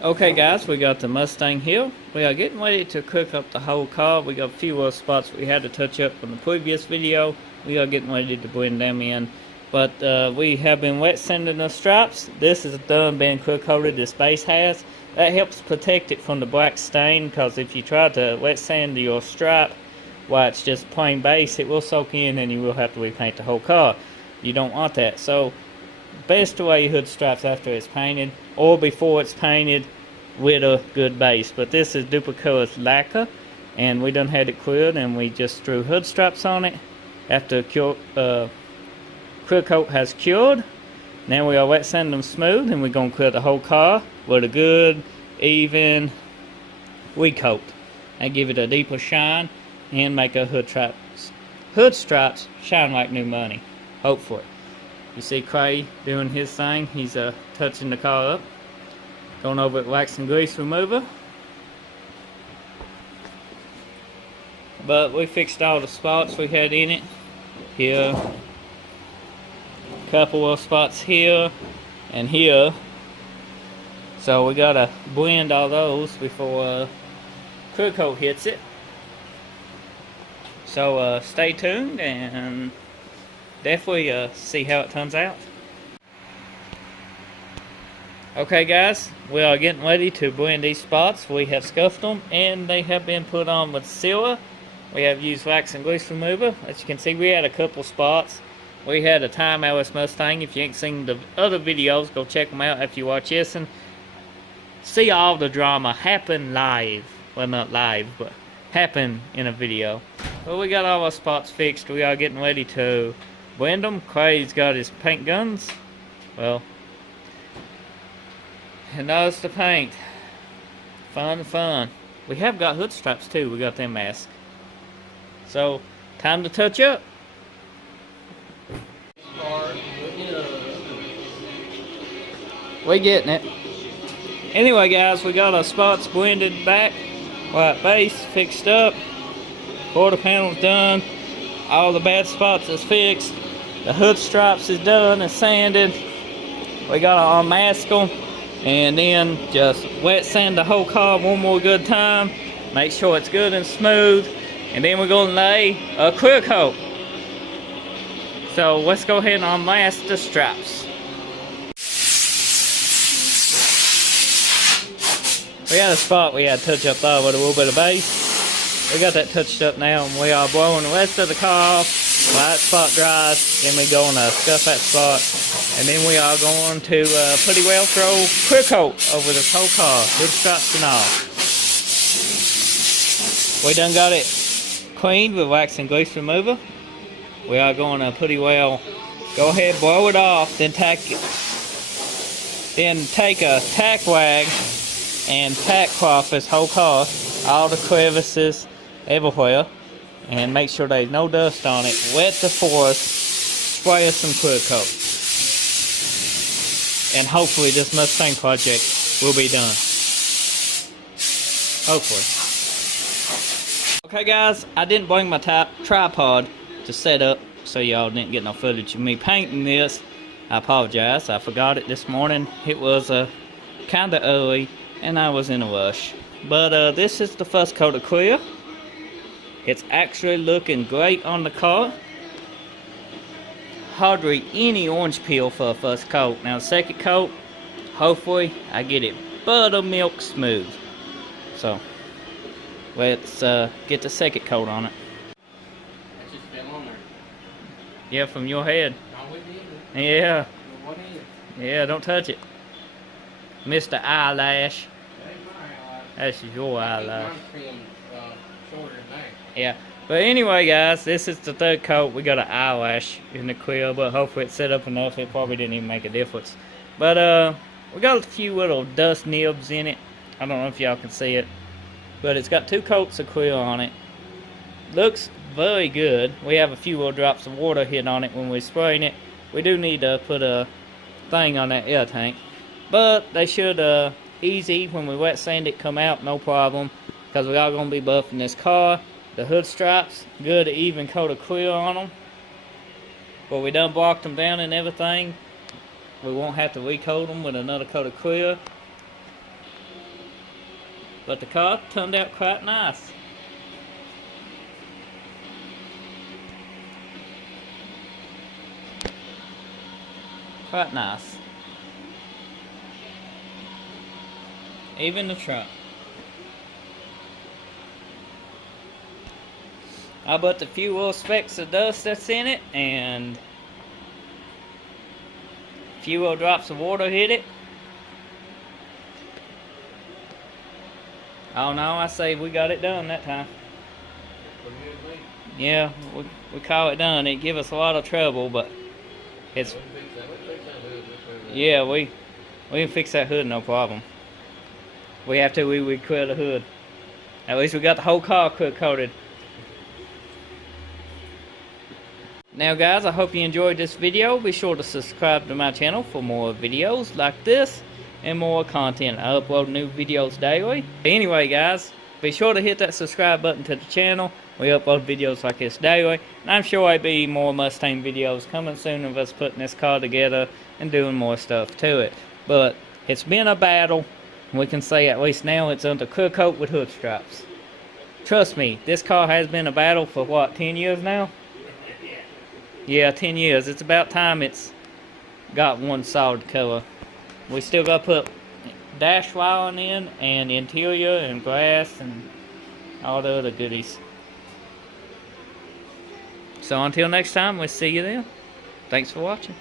Okay guys, we got the Mustang here. We are getting ready to cook up the whole car. We got a few other spots we had to touch up from the previous video. We are getting ready to blend them in. But we have been wet sanding the stripes. This is done being quick coated, this base has. That helps protect it from the black stain, because if you try to wet sand your stripe while it's just plain base, it will soak in and you will have to repaint the whole car. You don't want that. So best to wear your hood stripes after it's painted or before it's painted with a good base. But this is duplicate lacquer, and we done had it cleared, and we just drew hood stripes on it after clear coat has cured. Now we are wet sanding them smooth, and we're going to clear the whole car with a good even recoat and give it a deeper shine and make our hood stripes shine like new money, hopefully. You see Cray doing his thing. He's touching the car up, going over with wax and grease remover. But we fixed all the spots we had in it. Here, a couple of spots here and here. So we gotta blend all those before clear coat hits it. So stay tuned and definitely see how it turns out. Okay guys, we are getting ready to blend these spots. We have scuffed them and they have been put on with sealer. We have used wax and grease remover. As you can see, we had a couple spots. We had a Time Alice Mustang. If you ain't seen the other videos, go check them out after you watch this and see all the drama happen live. Well, not live, but happen in a video. Well, we got all our spots fixed. We are getting ready to blend them. Cray's got his paint guns. Well, and that's the paint. Fun. We have got hood stripes too. We got them masked. So, time to touch up. We getting it. Anyway guys, we got our spots blended back. White base fixed up. Quarter panels done. All the bad spots is fixed. The hood stripes is done and sanded. We gotta unmask them and then just wet sand the whole car one more good time. Make sure it's good and smooth, and then we're gonna lay a clear coat. So let's go ahead and unmask the stripes. We had a spot we had to touch up there with a little bit of base. We got that touched up now, and we are blowing the rest of the car off. While that spot dries, then we're going to scuff that spot, and then we are going to pretty well throw clear coat over this whole car, hood stripes and all. We done got it cleaned with wax and grease remover. We are going to pretty well go ahead, blow it off, then take a tack rag and tack cloth this whole car, all the crevices everywhere, and make sure there's no dust on it. Wet the forest, spray us some clear coat, and hopefully this Mustang project will be done. Hopefully. Okay guys, I didn't bring my tripod to set up, so y'all didn't get no footage of me painting this. I apologize, I forgot it this morning. It was kinda early and I was in a rush. But this is the first coat of clear. It's actually looking great on the car. Hardly any orange peel for a first coat. Now the second coat, hopefully I get it buttermilk smooth. So let's get the second coat on it. That just fell on there. Yeah, from your head. No, we didn't. Yeah. What is it? Yeah, don't touch it. Mr. Eyelash. That ain't my eyelash. That's your eyelash. Mine's trimmed shorter than that. Yeah. But anyway, guys, this is the third coat. We got an eyelash in the quill, but hopefully it's set up enough. It probably didn't even make a difference. But we got a few little dust nibs in it. I don't know if y'all can see it, but it's got 2 coats of quill on it. Looks very good. We have a few little drops of water hit on it when we're spraying it. We do need to put a thing on that air tank, but they should easy when we wet sand it come out, no problem, because we are going to be buffing this car. The hood stripes, good even coat of clear on them. But we done blocked them down and everything. We won't have to recoat them with another coat of clear. But the car turned out quite nice. Quite nice. Even the trunk. But the few little specks of dust that's in it, and a few little drops of water hit it. Oh no, I say we got it done that time. Yeah, we call it done. It give us a lot of trouble, but it's... Yeah, we can fix that hood, no problem. We have to, we clear the hood. At least we got the whole car coated. Now guys, I hope you enjoyed this video. Be sure to subscribe to my channel for more videos like this and more content. I upload new videos daily. Anyway guys, be sure to hit that subscribe button to the channel. We upload videos like this daily. And I'm sure there'll be more Mustang videos coming soon of us putting this car together and doing more stuff to it. But it's been a battle. We can say at least now it's under clear coat with hood stripes. Trust me, this car has been a battle for what, 10 years now? Yeah, 10 years. It's about time it's got one solid color. We still got to put dash wiring in and interior and glass and all the other goodies. So until next time, we'll see you then. Thanks for watching.